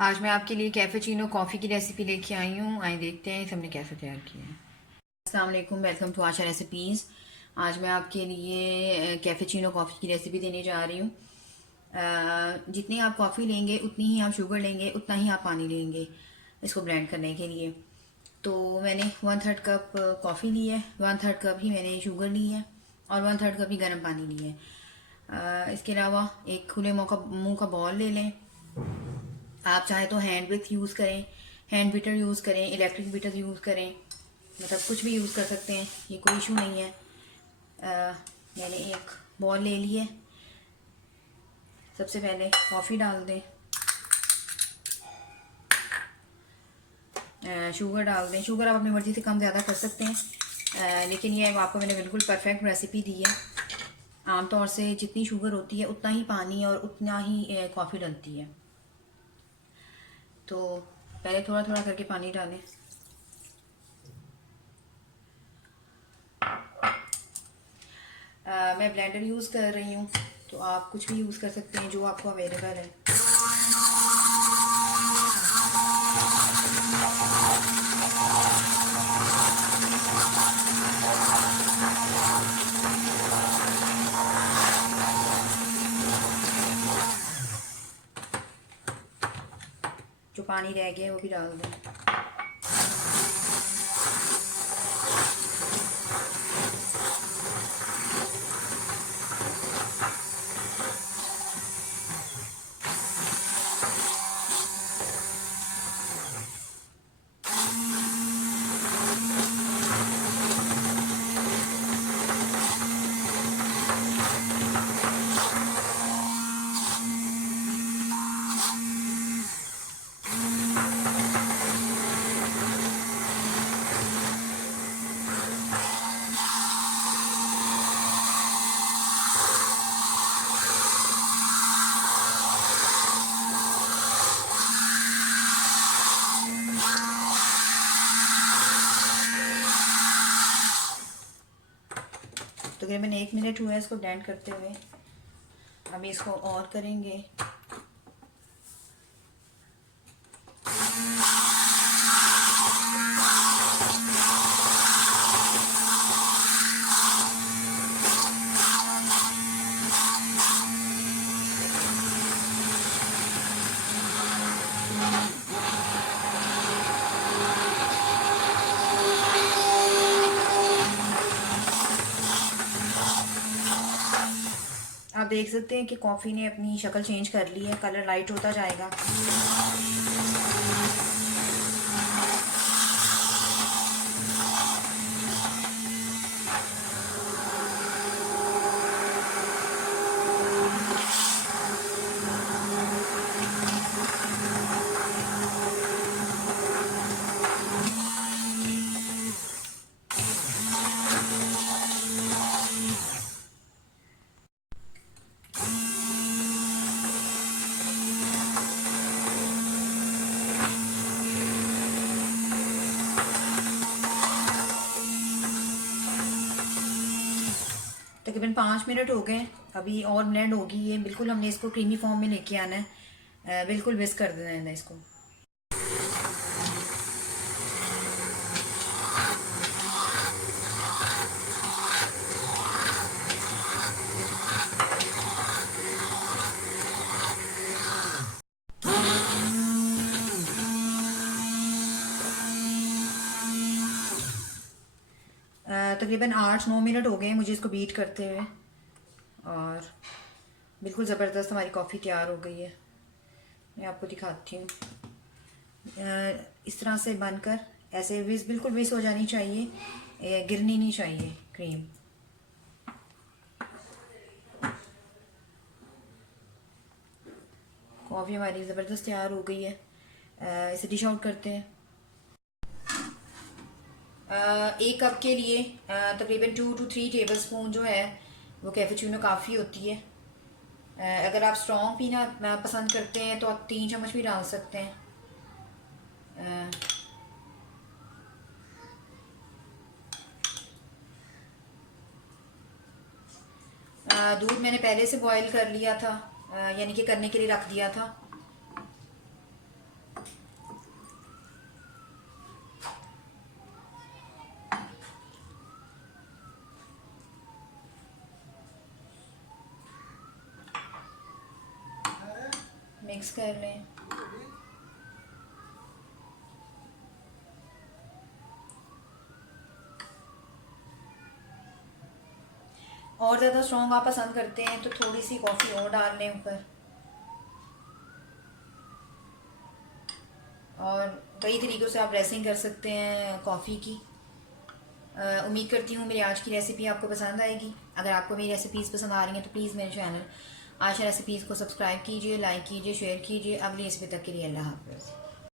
आज मैं आपके लिए कैफेचीनो कॉफ़ी की रेसिपी लेके आई हूँ। आइए देखते हैं इसे हमने कैसे तैयार किया है। अस्सलाम वालेकुम, वेलकम टू आशा रेसिपीज़। आज मैं आपके लिए कैफेचीनो कॉफ़ी की रेसिपी देने जा रही हूँ। जितनी आप कॉफ़ी लेंगे उतनी ही आप शुगर लेंगे, उतना ही आप पानी लेंगे इसको ब्लेंड करने के लिए। तो मैंने 1/3 कप कॉफ़ी ली है, 1/3 कप ही मैंने शुगर ली है और 1/3 कप ही गर्म पानी ली है। इसके अलावा एक खुले मुँह का बॉल ले लें। आप चाहे तो हैंड विक्स यूज़ करें, हैंड बीटर यूज़ करें, इलेक्ट्रिक बीटर यूज़ करें, मतलब कुछ भी यूज़ कर सकते हैं, ये कोई इशू नहीं है। मैंने एक बॉल ले ली है। सबसे पहले कॉफ़ी डाल दें, शुगर डाल दें। शुगर आप अपनी मर्ज़ी से कम ज़्यादा कर सकते हैं, लेकिन ये आपको मैंने बिल्कुल परफेक्ट रेसिपी दी है। आमतौर से जितनी शुगर होती है उतना ही पानी और उतना ही कॉफ़ी डलती है। तो पहले थोड़ा थोड़ा करके पानी डालें। मैं ब्लेंडर यूज़ कर रही हूँ, तो आप कुछ भी यूज़ कर सकते हैं जो आपको अवेलेबल है। जो पानी रह गया है वो भी डाल दें। तकरीबन 1 मिनट हुआ है इसको ब्लेंड करते हुए। अभी इसको और करेंगे। आप देख सकते हैं कि कॉफ़ी ने अपनी शक्ल चेंज कर ली है, कलर लाइट होता जाएगा। तकरीबन 5 मिनट हो गए। अभी और ब्लेंड होगी ये, बिल्कुल हमने इसको क्रीमी फॉर्म में लेके आना है। बिल्कुल विस्क कर देना है इसको। तकरीबन 8-9 मिनट हो गए मुझे इसको बीट करते हुए, और बिल्कुल ज़बरदस्त हमारी कॉफ़ी तैयार हो गई है। मैं आपको दिखाती हूँ। इस तरह से बनकर ऐसे बिल्कुल विस हो जानी चाहिए, गिरनी नहीं चाहिए क्रीम। कॉफ़ी हमारी ज़बरदस्त तैयार हो गई है। इसे डिश आउट करते हैं। 1 कप के लिए तकरीबन 2 to 3 टेबल स्पून जो है वो कैफेचीनो काफ़ी होती है। अगर आप स्ट्रॉन्ग पीना पसंद करते हैं तो आप 3 चम्मच भी डाल सकते हैं। दूध मैंने पहले से बॉईल कर लिया था, यानी कि करने के लिए रख दिया था। मिक्स कर लें। और ज़्यादा स्ट्रॉन्ग आप पसंद करते हैं तो थोड़ी सी कॉफ़ी और डाल लें ऊपर। और कई तरीक़ों से आप ड्रेसिंग कर सकते हैं कॉफ़ी की। उम्मीद करती हूँ मेरी आज की रेसिपी आपको पसंद आएगी। अगर आपको मेरी रेसिपीज़ पसंद आ रही हैं तो प्लीज़ मेरे चैनल आशा रेसिपीज़ को सब्सक्राइब कीजिए, लाइक कीजिए, शेयर कीजिए। अगली रेसिपी तक के लिए अल्लाह हाफ़िज़।